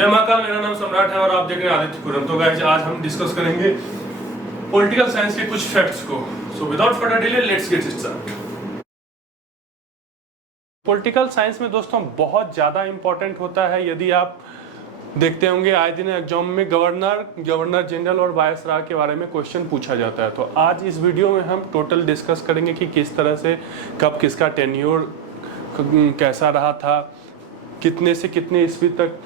जय महाकाल, मेरा नाम सम्राट है और आप देख रहे हैं आदित्य खुरम। तो गाइस आज हम डिस्कस करेंगे पॉलिटिकल साइंस के कुछ फैक्ट्स को। So without further delay let's get start. Political science में दोस्तों बहुत ज़्यादा इंपॉर्टेंट होता है। यदि आप देखते होंगे आए दिन एग्जाम में गवर्नर जनरल और वायसराय के बारे में क्वेश्चन पूछा जाता है। तो आज इस वीडियो में हम टोटल डिस्कस करेंगे कि किस तरह से कब किसका टेन्योर कैसा रहा था, कितने से कितने ईस्वी तक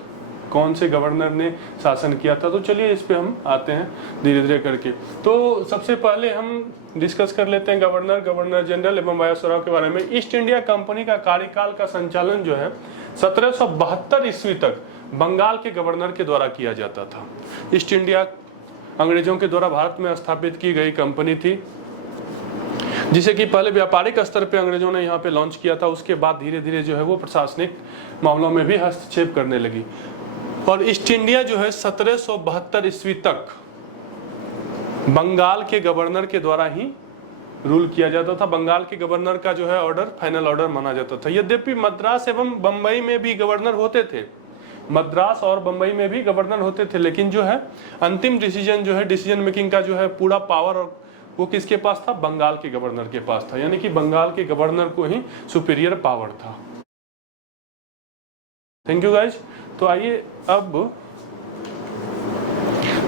कौन से गवर्नर ने शासन किया था। तो चलिए इस पे हम आते हैं धीरे धीरे करके। तो सबसे पहले हम डिस्कस कर लेते हैं गवर्नर जनरल एवं वायसराय के बारे में। ईस्ट इंडिया कंपनी का कार्यकाल का संचालन जो है 1772 ईस्वी तक बंगाल के गवर्नर के द्वारा किया जाता था। ईस्ट इंडिया अंग्रेजों के द्वारा भारत में स्थापित की गई कंपनी थी, जिसे कि पहले व्यापारिक स्तर पे अंग्रेजों ने यहाँ पे लॉन्च किया था। उसके बाद धीरे धीरे जो है वो प्रशासनिक मामलों में भी हस्तक्षेप करने लगी। और ईस्ट इंडिया जो है 1772 ईस्वी तक बंगाल के गवर्नर के द्वारा ही रूल किया जाता था। बंगाल के गवर्नर का जो है ऑर्डर फाइनल ऑर्डर माना जाता था। यद्यपि मद्रास एवं बंबई में भी गवर्नर होते थे, मद्रास और बंबई में भी गवर्नर होते थे, लेकिन जो है अंतिम डिसीजन जो है डिसीजन मेकिंग का जो है पूरा पावर वो किसके पास था? बंगाल के गवर्नर के पास था। यानी कि बंगाल के गवर्नर को ही सुपीरियर पावर था। Thank you guys. तो आइए अब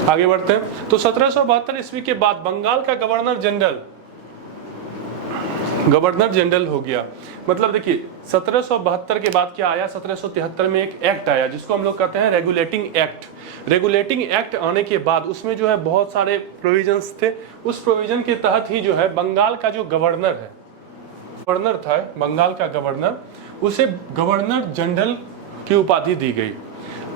आगे बढ़ते हैं। तो 1772 ईस्वी के बाद बंगाल का गवर्नर जनरल हो गया। मतलब देखिए 1772 के बाद क्या आया? 1773 में एक एक्ट आया जिसको हम लोग कहते हैं रेगुलेटिंग एक्ट। रेगुलेटिंग एक्ट आने के बाद उसमें जो है बहुत सारे प्रोविजंस थे। उस प्रोविजन के तहत ही जो है बंगाल का जो गवर्नर था बंगाल का गवर्नर, उसे गवर्नर जनरल की उपाधि दी गई।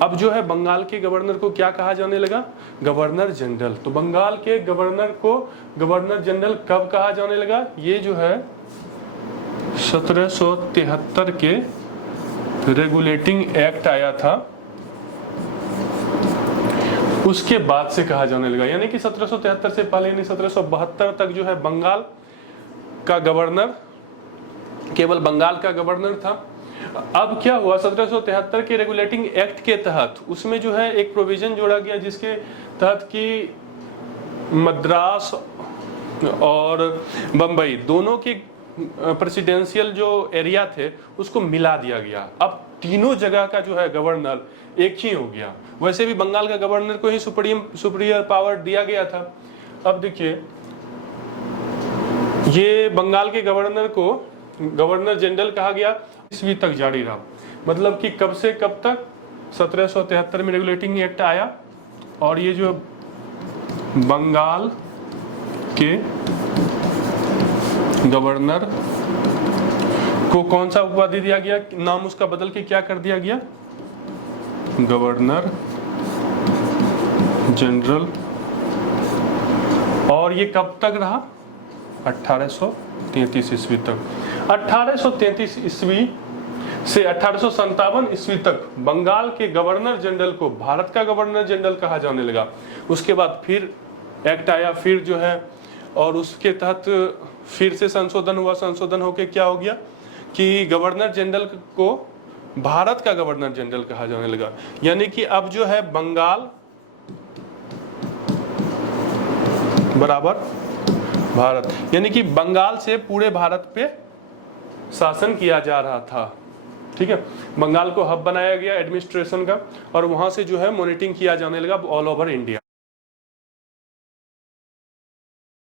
अब जो है बंगाल के गवर्नर को क्या कहा जाने लगा? Governor general. तो बंगाल के गवर्नर को गवर्नर जनरल कब कहा जाने लगा? ये जो है 1773 के रेगुलेटिंग एक्ट आया था, उसके बाद से कहा जाने लगा। यानी कि 1773 से पहले यानी 1772 तक जो है बंगाल का गवर्नर केवल बंगाल का गवर्नर था। अब क्या हुआ? 1773 के रेगुलेटिंग एक्ट के तहत उसमें जो है एक प्रोविजन जोड़ा गया जिसके तहत कि मद्रास और बंबई दोनों के प्रेसिडेंशियल जो एरिया थे उसको मिला दिया गया। अब तीनों जगह का जो है गवर्नर एक ही हो गया। वैसे भी बंगाल का गवर्नर को ही सुपीरियर पावर दिया गया था। अब देखिए ये बंगाल के गवर्नर को गवर्नर जनरल कहा गया, ईस्वी तक जारी रहा। मतलब कि कब से कब तक? 1773 में रेगुलेटिंग एक्ट आया और ये जो बंगाल के गवर्नर को कौन सा उपाधि दिया गया? नाम उसका बदल के क्या कर दिया गया? Governor general. और ये कब तक रहा? 1833 ईस्वी तक। 1833 ईस्वी से 1857 ईस्वी तक बंगाल के गवर्नर जनरल को भारत का गवर्नर जनरल कहा जाने लगा। उसके बाद फिर एक्ट आया, फिर जो है और उसके तहत फिर से संशोधन हुआ। संशोधन होके क्या हो गया कि गवर्नर जनरल को भारत का गवर्नर जनरल कहा जाने लगा। यानी कि अब जो है बंगाल बराबर भारत, यानी कि बंगाल से पूरे भारत पे शासन किया जा रहा था। ठीक है, बंगाल को हब बनाया गया एडमिनिस्ट्रेशन का और वहां से जो है मॉनिटरिंग किया जाने लगा ऑल ओवर इंडिया।